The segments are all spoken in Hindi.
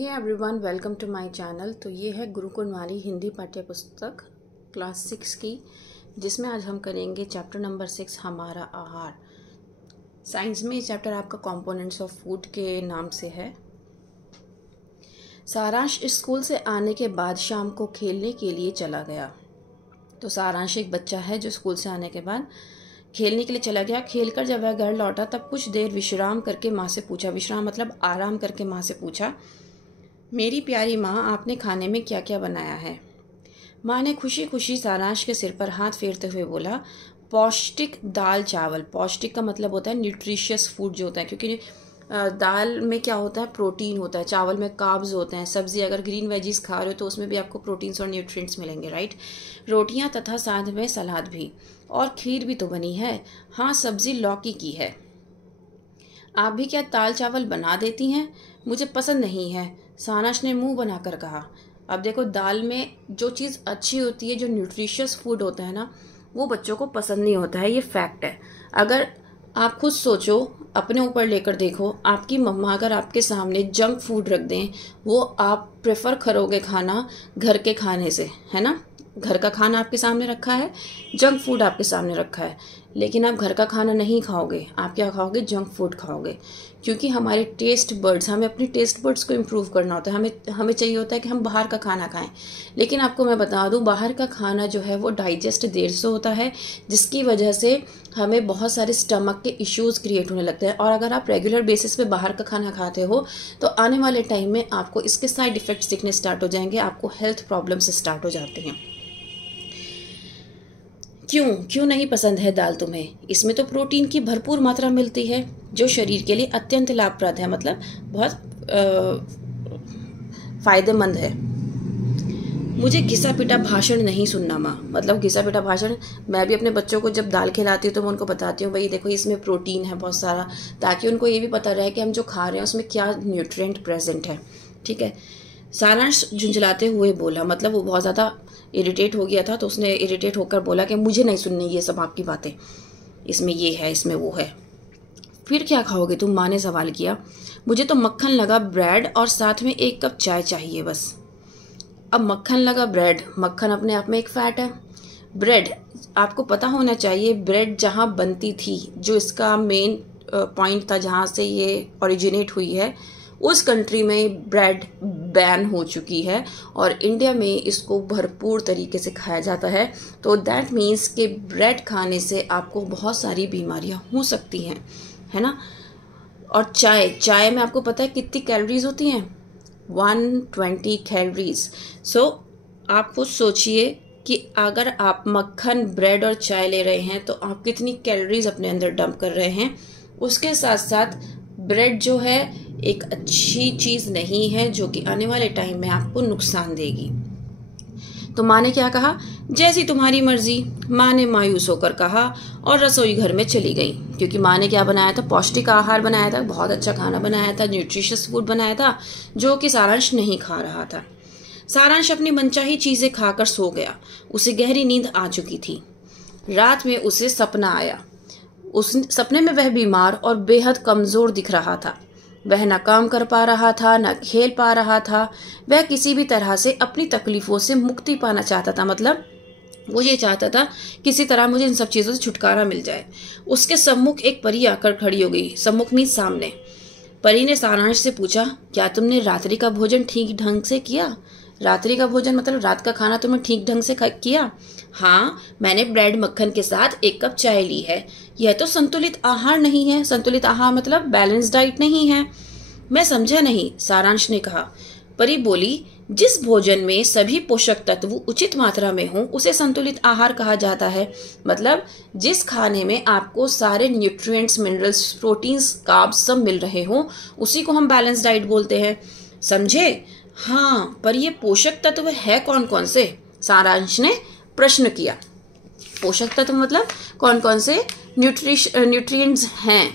Hey everyone, welcome to my channel. तो ये है गुरुकुल वाली हिंदी पाठ्य पुस्तक क्लास 6 की, जिसमें आज हम करेंगे चैप्टर नंबर 6 हमारा आहार। साइंस में ये चैप्टर आपका कंपोनेंट्स ऑफ फूड के नाम से है। सारांश स्कूल से आने के बाद शाम को खेलने के लिए चला गया। तो सारांश एक बच्चा है जो स्कूल से आने के बाद खेलने के लिए चला गया। खेलकर जब वह घर लौटा तब कुछ देर विश्राम करके माँ से पूछा, विश्राम मतलब आराम करके माँ से पूछा, मेरी प्यारी माँ, आपने खाने में क्या क्या बनाया है? माँ ने खुशी खुशी सारांश के सिर पर हाथ फेरते हुए बोला, पौष्टिक दाल चावल। पौष्टिक का मतलब होता है न्यूट्रिशियस फूड जो होता है, क्योंकि दाल में क्या होता है, प्रोटीन होता है, चावल में कार्ब्स होते हैं, सब्जी अगर ग्रीन वेजीज खा रहे हो तो उसमें भी आपको प्रोटीन्स और न्यूट्रिएंट्स मिलेंगे, राइट। रोटियां तथा साथ में सलाद भी, और खीर भी तो बनी है। हाँ, सब्जी लौकी की है। आप भी क्या दाल चावल बना देती हैं? मुझे पसंद नहीं है, सारांश ने मुंह बनाकर कहा। अब देखो, दाल में जो चीज़ अच्छी होती है, जो न्यूट्रिशियस फूड होता है ना, वो बच्चों को पसंद नहीं होता है, ये फैक्ट है। अगर आप खुद सोचो, अपने ऊपर लेकर देखो, आपकी मम्मा अगर आपके सामने जंक फूड रख दें, वो आप प्रेफर करोगे खाना घर के खाने से, है ना। घर का खाना आपके सामने रखा है, जंक फूड आपके सामने रखा है, लेकिन आप घर का खाना नहीं खाओगे, आप क्या खाओगे? जंक फूड खाओगे। क्योंकि हमारे टेस्ट बर्ड्स, हमें अपनी टेस्ट बर्ड्स को इम्प्रूव करना होता है। हमें चाहिए होता है कि हम बाहर का खाना खाएं, लेकिन आपको मैं बता दूं, बाहर का खाना जो है वो डाइजेस्ट देर से होता है, जिसकी वजह से हमें बहुत सारे स्टमक के इश्यूज़ क्रिएट होने लगते हैं। और अगर आप रेगुलर बेसिस पे बाहर का खाना खाते हो तो आने वाले टाइम में आपको इसके साइड इफ़ेक्ट्स दिखने स्टार्ट हो जाएंगे, आपको हेल्थ प्रॉब्लम्स स्टार्ट हो जाते हैं। क्यों नहीं पसंद है दाल तुम्हें? इसमें तो प्रोटीन की भरपूर मात्रा मिलती है, जो शरीर के लिए अत्यंत लाभप्रद है, मतलब बहुत फायदेमंद है। मुझे घिसा पिटा भाषण नहीं सुनना माँ। मतलब घिसा पिटा भाषण, मैं भी अपने बच्चों को जब दाल खिलाती हूँ तो मैं उनको बताती हूँ, भाई देखो इसमें प्रोटीन है बहुत सारा, ताकि उनको ये भी पता रहे कि हम जो खा रहे हैं उसमें क्या न्यूट्रिएंट प्रेजेंट है, ठीक है। सारांश झुंझलाते हुए बोला, मतलब वो बहुत ज़्यादा इरिटेट हो गया था, तो उसने इरिटेट होकर बोला कि मुझे नहीं सुननी ये सब आपकी बातें, इसमें ये है, इसमें वो है। फिर क्या खाओगे तुम? माँ ने सवाल किया। मुझे तो मक्खन लगा ब्रेड और साथ में 1 कप चाय चाहिए बस। अब मक्खन लगा ब्रेड, मक्खन अपने आप में एक फैट है। ब्रेड, आपको पता होना चाहिए, ब्रेड जहाँ बनती थी, जो इसका मेन पॉइंट था जहाँ से ये ओरिजिनेट हुई है, उस कंट्री में ब्रेड बैन हो चुकी है और इंडिया में इसको भरपूर तरीके से खाया जाता है। तो दैट मीन्स कि ब्रेड खाने से आपको बहुत सारी बीमारियां हो सकती हैं, है ना। और चाय में आपको पता है कितनी कैलोरीज होती हैं? 120 कैलोरीज। सो आप खुद सोचिए कि अगर आप मक्खन, ब्रेड और चाय ले रहे हैं तो आप कितनी कैलोरीज अपने अंदर डंप कर रहे हैं। उसके साथ साथ ब्रेड जो है एक अच्छी चीज नहीं है, जो कि आने वाले टाइम में आपको नुकसान देगी। तो माँ ने क्या कहा? जैसी तुम्हारी मर्जी, माँ ने मायूस होकर कहा और रसोई घर में चली गई। क्योंकि माँ ने क्या बनाया था? पौष्टिक आहार बनाया था, बहुत अच्छा खाना बनाया था, न्यूट्रिशियस फूड बनाया था, जो कि सारांश नहीं खा रहा था। सारांश अपनी मनचाही चीजें खाकर सो गया। उसे गहरी नींद आ चुकी थी। रात में उसे सपना आया। उस सपने में वह बीमार और बेहद कमजोर दिख रहा था। वह न काम कर पा रहा था, न खेल पा रहा था। वह किसी भी तरह से अपनी तकलीफों से मुक्ति पाना चाहता था, मतलब वो ये चाहता था किसी तरह मुझे इन सब चीजों से छुटकारा मिल जाए। उसके सम्मुख एक परी आकर खड़ी हो गई। सम्मुख मीन्स सामने। परी ने सारांश से पूछा, क्या तुमने रात्रि का भोजन ठीक ढंग से किया? रात्रि का भोजन मतलब रात का खाना तुमने ठीक ढंग से किया? हाँ, मैंने ब्रेड मक्खन के साथ 1 कप चाय ली है। यह तो संतुलित आहार नहीं है। संतुलित आहार मतलब बैलेंस डाइट नहीं है। मैं समझा नहीं, सारांश ने कहा। परी बोली, जिस भोजन में सभी पोषक तत्व उचित मात्रा में हों उसे संतुलित आहार कहा जाता है। मतलब जिस खाने में आपको सारे न्यूट्रिएंट्स, मिनरल्स, प्रोटीन्स, कार्ब्स सब मिल रहे हों, उसी को हम बैलेंस डाइट बोलते हैं, समझे? हाँ, पर ये पोषक तत्व है कौन कौन से? सारांश ने प्रश्न किया। पोषक तत्व मतलब कौन कौन से न्यूट्रिएंट्स हैं?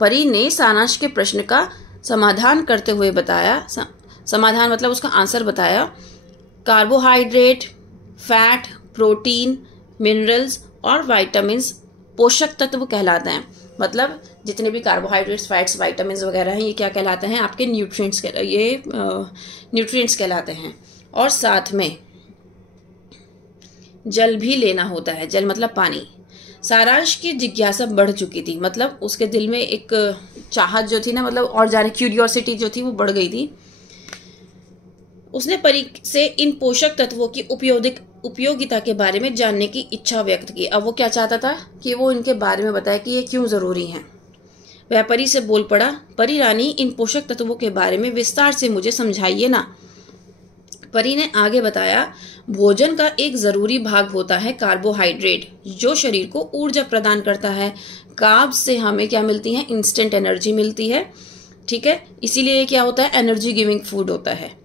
परी ने सारांश के प्रश्न का समाधान करते हुए बताया। समाधान मतलब उसका आंसर बताया। कार्बोहाइड्रेट, फैट, प्रोटीन, मिनरल्स और विटामिन्स पोषक तत्व कहलाते हैं। मतलब जितने भी कार्बोहाइड्रेट्स, फैट्स, वाइटामिन वगैरह हैं, ये क्या कहलाते हैं? आपके न्यूट्रिएंट्स कहलाते हैं। और साथ में जल भी लेना होता है। जल मतलब पानी। सारांश की जिज्ञासा बढ़ चुकी थी, मतलब उसके दिल में एक चाहत जो थी ना, मतलब और जाने क्यूरियोसिटी जो थी वो बढ़ गई थी। उसने परी से इन पोषक तत्वों की उपयोगिता के बारे में जानने की इच्छा व्यक्त की। अब वो क्या चाहता था कि वो इनके बारे में बताए कि ये क्यों जरूरी हैं। वह परी से बोल पड़ा, परी रानी, इन पोषक तत्वों के बारे में विस्तार से मुझे समझाइए ना। परी ने आगे बताया, भोजन का एक जरूरी भाग होता है कार्बोहाइड्रेट, जो शरीर को ऊर्जा प्रदान करता है। कार्ब्स से हमें क्या मिलती है? इंस्टेंट एनर्जी मिलती है। ठीक है, इसीलिए क्या होता है? एनर्जी गिविंग फूड होता है।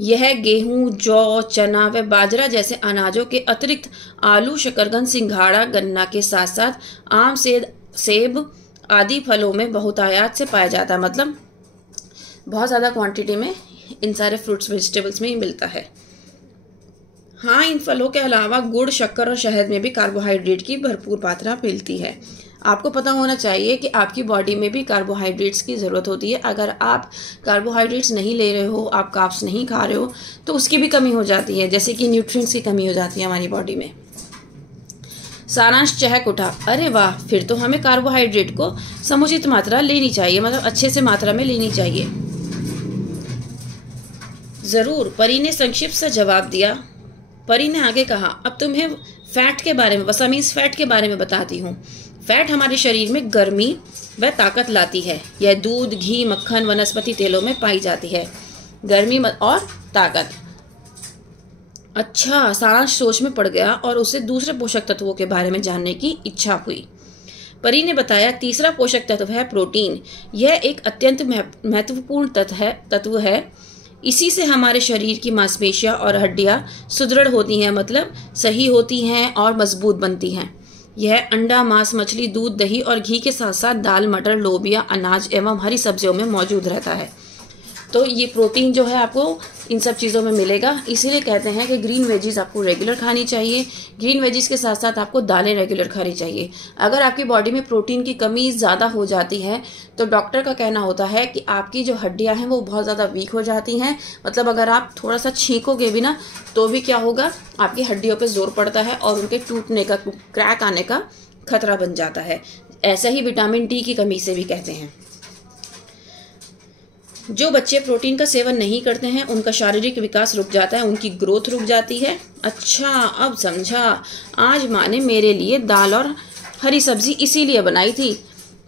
यह गेहूं, जौ, चना व बाजरा जैसे अनाजों के अतिरिक्त आलू, शकरकंद, सिंघाड़ा, गन्ना के साथ साथ आम, सेब आदि फलों में बहुतायत से पाया जाता है। मतलब बहुत ज्यादा क्वांटिटी में इन सारे फ्रूट्स वेजिटेबल्स में ही मिलता है। हाँ, इन फलों के अलावा गुड़, शक्कर और शहद में भी कार्बोहाइड्रेट की भरपूर मात्रा मिलती है। आपको पता होना चाहिए कि आपकी बॉडी में भी कार्बोहाइड्रेट्स की ज़रूरत होती है। अगर आप कार्बोहाइड्रेट्स नहीं ले रहे हो, आप कार्ब्स नहीं खा रहे हो, तो उसकी भी कमी हो जाती है, जैसे कि न्यूट्रिएंट्स की कमी हो जाती है हमारी बॉडी में। सारांश चहक उठा, अरे वाह, फिर तो हमें कार्बोहाइड्रेट को समुचित मात्रा लेनी चाहिए, मतलब अच्छे से मात्रा में लेनी चाहिए। जरूर, परी ने संक्षिप्त सा जवाब दिया। परी ने आगे कहा, अब तुम्हें फैट के बारे में, वसा मीन्स फैट के बारे में बताती हूँ। फैट हमारे शरीर में गर्मी व ताकत लाती है। यह दूध, घी, मक्खन, वनस्पति तेलों में पाई जाती है। गर्मी और ताकत। अच्छा, सारांश सोच में पड़ गया और उसे दूसरे पोषक तत्वों के बारे में जानने की इच्छा हुई। परी ने बताया, तीसरा पोषक तत्व है प्रोटीन। यह एक अत्यंत महत्वपूर्ण तत्व है। इसी से हमारे शरीर की मांसपेशियां और हड्डियां सुदृढ़ होती हैं, मतलब सही होती हैं और मजबूत बनती हैं। यह अंडा, मांस, मछली, दूध, दही और घी के साथ साथ दाल, मटर, लोबिया, अनाज एवं हरी सब्जियों में मौजूद रहता है। तो ये प्रोटीन जो है आपको इन सब चीज़ों में मिलेगा। इसीलिए कहते हैं कि ग्रीन वेजीज आपको रेगुलर खानी चाहिए। ग्रीन वेजीज के साथ साथ आपको दालें रेगुलर खानी चाहिए। अगर आपकी बॉडी में प्रोटीन की कमी ज़्यादा हो जाती है तो डॉक्टर का कहना होता है कि आपकी जो हड्डियां हैं वो बहुत ज़्यादा वीक हो जाती हैं। मतलब अगर आप थोड़ा सा छींकोगे भी ना तो भी क्या होगा, आपकी हड्डियों पर जोर पड़ता है और उनके टूटने का, क्रैक आने का खतरा बन जाता है। ऐसा ही विटामिन डी की कमी से भी कहते हैं। जो बच्चे प्रोटीन का सेवन नहीं करते हैं उनका शारीरिक विकास रुक जाता है, उनकी ग्रोथ रुक जाती है। अच्छा, अब समझा। आज माँ ने मेरे लिए दाल और हरी सब्जी इसीलिए बनाई थी,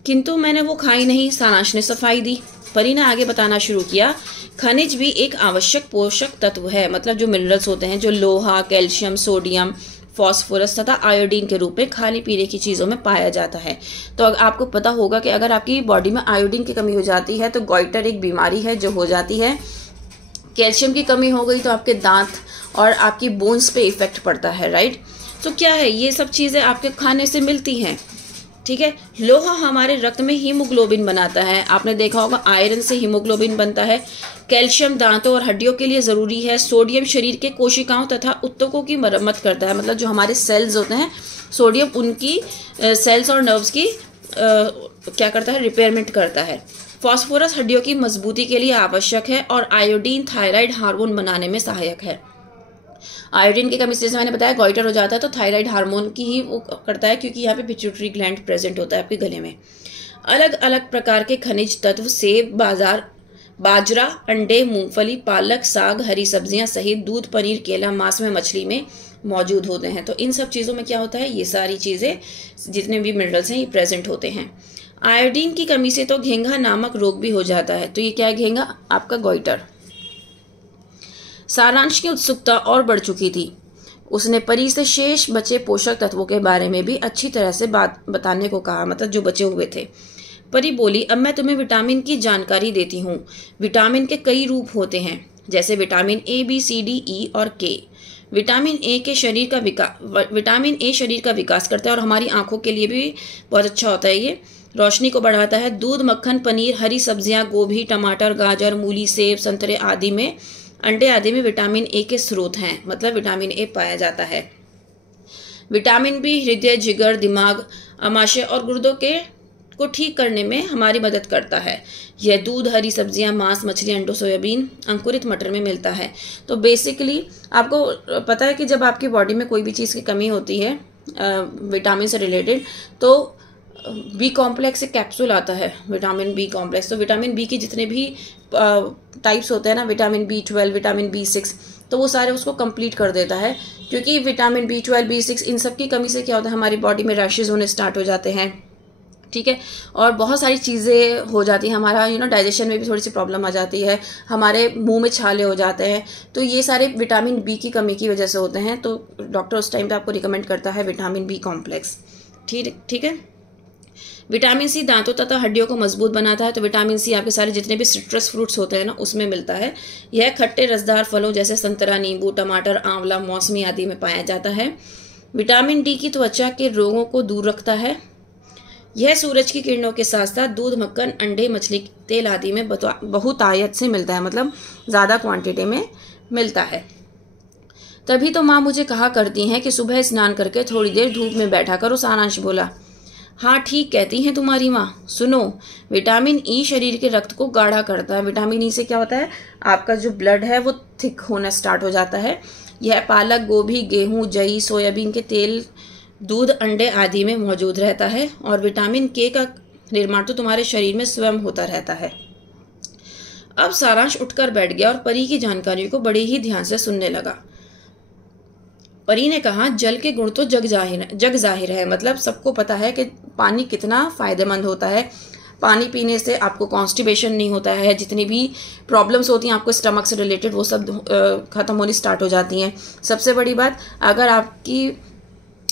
किंतु मैंने वो खाई नहीं। सारांश ने सफाई दी। परी ने आगे बताना शुरू किया, खनिज भी एक आवश्यक पोषक तत्व है। मतलब जो मिनरल्स होते हैं, जो लोहा, कैल्शियम, सोडियम, फॉस्फोरस तथा आयोडीन के रूप में खाने पीने की चीज़ों में पाया जाता है। तो आपको पता होगा कि अगर आपकी बॉडी में आयोडीन की कमी हो जाती है तो गॉइटर एक बीमारी है जो हो जाती है। कैल्शियम की कमी हो गई तो आपके दांत और आपकी बोन्स पे इफेक्ट पड़ता है, राइट। तो क्या है, ये सब चीज़ें आपके खाने से मिलती हैं। ठीक है, लोहा हमारे रक्त में हीमोग्लोबिन बनाता है। आपने देखा होगा आयरन से हीमोग्लोबिन बनता है। कैल्शियम दांतों और हड्डियों के लिए जरूरी है। सोडियम शरीर के कोशिकाओं तथा ऊतकों की मरम्मत करता है। मतलब जो हमारे सेल्स होते हैं, सोडियम उनकी सेल्स और नर्व्स की क्या करता है, रिपेयरमेंट करता है। फॉस्फोरस हड्डियों की मजबूती के लिए आवश्यक है और आयोडीन थायराइड हार्मोन बनाने में सहायक है। आयोडीन की कमी से जैसे मैंने बताया गॉइटर हो जाता है तो थायराइड हार्मोन की ही वो करता है, क्योंकि यहाँ पे पिट्यूटरी ग्लैंड प्रेजेंट होता है आपके गले में। अलग अलग प्रकार के खनिज तत्व सेब, बाजरा, अंडे, मूंगफली, पालक, साग, हरी सब्जियां सहित दूध, पनीर, केला, मांस में, मछली में मौजूद होते हैं। तो इन सब चीज़ों में क्या होता है, ये सारी चीज़ें जितने भी मिनरल्स हैं ये प्रेजेंट होते हैं। आयोडीन की कमी से तो घेंघा नामक रोग भी हो जाता है। तो ये क्या है, घेंघा आपका गॉइटर। सारांश की उत्सुकता और बढ़ चुकी थी। उसने परी से शेष बचे पोषक तत्वों के बारे में भी अच्छी तरह से बात बताने को कहा, मतलब जो बचे हुए थे। परी बोली, अब मैं तुम्हें विटामिन की जानकारी देती हूँ। विटामिन के कई रूप होते हैं, जैसे vitamin A, B, C, D, E और के। विटामिन ए शरीर का विकास करता है और हमारी आंखों के लिए भी बहुत अच्छा होता है। ये रोशनी को बढ़ाता है। दूध, मक्खन, पनीर, हरी सब्जियां, गोभी, टमाटर, गाजर, मूली, सेब, संतरे आदि में, अंडे आदि में विटामिन ए के स्रोत हैं। मतलब विटामिन ए पाया जाता है। विटामिन बी हृदय, जिगर, दिमाग, आमाशय और गुर्दों के को ठीक करने में हमारी मदद करता है। यह दूध, हरी सब्जियां, मांस, मछली, अंडों, सोयाबीन, अंकुरित मटर में मिलता है। तो बेसिकली आपको पता है कि जब आपकी बॉडी में कोई भी चीज़ की कमी होती है विटामिन से रिलेटेड, तो बी कॉम्प्लेक्स एक कैप्सूल आता है, विटामिन बी कॉम्प्लेक्स। तो विटामिन बी के जितने भी टाइप्स होते हैं ना, विटामिन B12, विटामिन B6, तो वो सारे उसको कंप्लीट कर देता है। क्योंकि विटामिन B12, B6 इन सब की कमी से क्या होता है, हमारी बॉडी में रैशेज होने स्टार्ट हो जाते हैं, ठीक है, और बहुत सारी चीज़ें हो जाती हैं। हमारा डाइजेशन में भी थोड़ी सी प्रॉब्लम आ जाती है, हमारे मुंह में छाले हो जाते हैं। तो ये सारे विटामिन बी की कमी की वजह से होते हैं। तो डॉक्टर उस टाइम पे आपको रिकमेंड करता है विटामिन बी कॉम्प्लेक्स। ठीक है। विटामिन सी दांतों तथा हड्डियों को मजबूत बनाता है। तो विटामिन सी आपके सारे जितने भी सिट्रस फ्रूट्स होते हैं ना, उसमें मिलता है। यह खट्टे रसदार फलों जैसे संतरा, नींबू, टमाटर, आंवला, मौसमी आदि में पाया जाता है। विटामिन डी की त्वचा के रोगों को दूर रखता है। यह सूरज की किरणों के साथ साथ दूध, मक्खन, अंडे, मछली तेल आदि में बहुतायत से मिलता है, मतलब ज़्यादा क्वांटिटी में मिलता है। तभी तो माँ मुझे कहा करती हैं कि सुबह स्नान करके थोड़ी देर धूप में बैठा करो। सारांश बोला। हाँ, ठीक कहती हैं तुम्हारी माँ। सुनो, विटामिन ई शरीर के रक्त को गाढ़ा करता है। विटामिन ई से क्या होता है, आपका जो ब्लड है वो थिक होना स्टार्ट हो जाता है। यह पालक, गोभी, गेहूं, जई, सोयाबीन के तेल, दूध, अंडे आदि में मौजूद रहता है। और विटामिन के का निर्माण तो तुम्हारे शरीर में स्वयं होता रहता है। अब सारांश उठकर बैठ गया और परी की जानकारी को बड़े ही ध्यान से सुनने लगा। परी ने कहा, जल के गुण तो जग जाहिर है। मतलब सबको पता है कि पानी कितना फायदेमंद होता है। पानी पीने से आपको कॉन्स्टिपेशन नहीं होता है, जितनी भी प्रॉब्लम्स होती हैं आपको स्टमक से रिलेटेड वो सब खत्म होनी स्टार्ट हो जाती हैं। सबसे बड़ी बात, अगर आपकी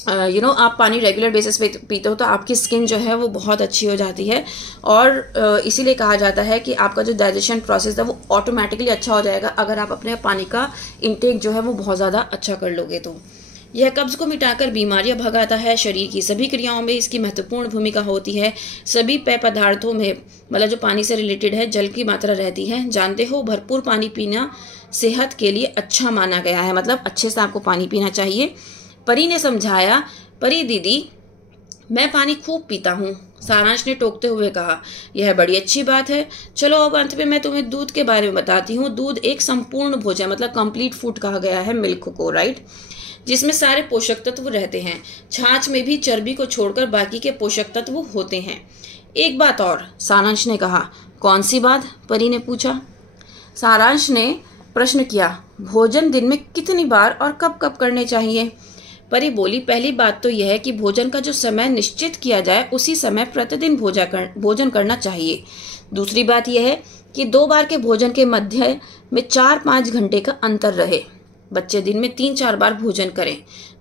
आप पानी रेगुलर बेसिस पे पीते हो तो आपकी स्किन जो है वो बहुत अच्छी हो जाती है। और इसीलिए कहा जाता है कि आपका जो डाइजेशन प्रोसेस है वो ऑटोमेटिकली अच्छा हो जाएगा अगर आप अपने पानी का इंटेक जो है वो बहुत ज़्यादा अच्छा कर लोगे। तो यह कब्ज को मिटाकर बीमारियां भगाता है। शरीर की सभी क्रियाओं में इसकी महत्वपूर्ण भूमिका होती है। सभी पेय पदार्थों में, मतलब जो पानी से रिलेटेड है, जल की मात्रा रहती है। जानते हो, भरपूर पानी पीना सेहत के लिए अच्छा माना गया है। मतलब अच्छे से आपको पानी पीना चाहिए। परी ने समझाया। परी दीदी, मैं पानी खूब पीता हूँ। सारांश ने टोकते हुए कहा। यह बड़ी अच्छी बात है। चलो अब अंत में मैं तुम्हें दूध के बारे में बताती हूँ। दूध एक संपूर्ण भोजन, मतलब कंप्लीट फूड कहा गया है मिल्क को, राइट, जिसमें सारे पोषक तत्व रहते हैं। छाछ में भी चर्बी को छोड़कर बाकी के पोषक तत्व होते हैं। एक बात और, सारांश ने कहा। कौन सी बात? परी ने पूछा। सारांश ने प्रश्न किया। भोजन दिन में कितनी बार और कब कब करने चाहिए? परी बोली, पहली बात तो यह है कि भोजन का जो समय निश्चित किया जाए उसी समय प्रतिदिन भोजन करना चाहिए। दूसरी बात यह है कि 2 बार के भोजन के मध्य में 4-5 घंटे का अंतर रहे। बच्चे दिन में 3-4 बार भोजन करें।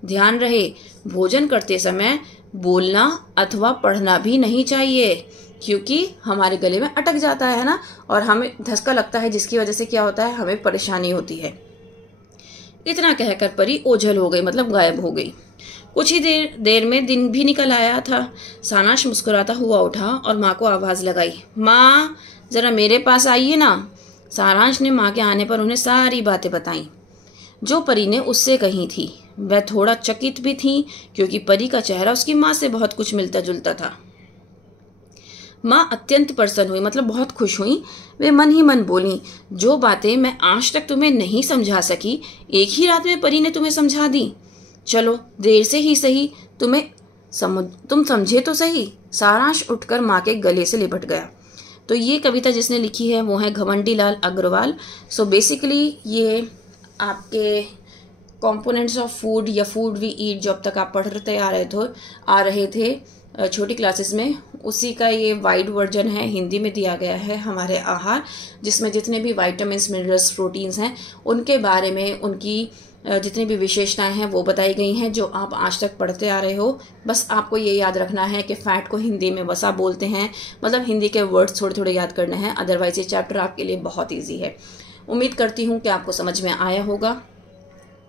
ध्यान रहे, भोजन करते समय बोलना अथवा पढ़ना भी नहीं चाहिए, क्योंकि हमारे गले में अटक जाता है ना, और हमें धक्का लगता है, जिसकी वजह से क्या होता है, हमें परेशानी होती है। इतना कहकर परी ओझल हो गई, मतलब गायब हो गई। कुछ ही देर में दिन भी निकल आया था। सारांश मुस्कुराता हुआ उठा और माँ को आवाज लगाई। माँ, जरा मेरे पास आइए ना। सारांश ने माँ के आने पर उन्हें सारी बातें बताई जो परी ने उससे कही थी। वह थोड़ा चकित भी थी, क्योंकि परी का चेहरा उसकी माँ से बहुत कुछ मिलता जुलता था। माँ अत्यंत प्रसन्न हुई, मतलब बहुत खुश हुई। वे मन ही मन बोली, जो बातें मैं आज तक तुम्हें नहीं समझा सकी, एक ही रात में परी ने तुम्हें समझा दी। चलो, देर से ही सही, तुम समझे तो सही। सारांश उठकर माँ के गले से लिपट गया। तो ये कविता जिसने लिखी है वो है घमंडी लाल अग्रवाल। सो बेसिकली ये आपके कंपोनेंट्स ऑफ फूड या फूड वी ईट जो अब तक आप पढ़ते आ रहे थे छोटी क्लासेस में, उसी का ये वाइड वर्जन है, हिंदी में दिया गया है हमारे आहार, जिसमें जितने भी विटामिन्स, मिनरल्स, प्रोटीन्स हैं उनके बारे में, उनकी जितनी भी विशेषताएं हैं वो बताई गई हैं, जो आप आज तक पढ़ते आ रहे हो। बस आपको ये याद रखना है कि फैट को हिंदी में वसा बोलते हैं, मतलब हिंदी के वर्ड्स थोड़े थोड़े याद करने हैं। अदरवाइज ये चैप्टर आपके लिए बहुत ईजी है। उम्मीद करती हूँ कि आपको समझ में आया होगा।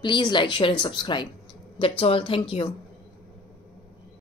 Please like, share and subscribe. That's all. Thank you.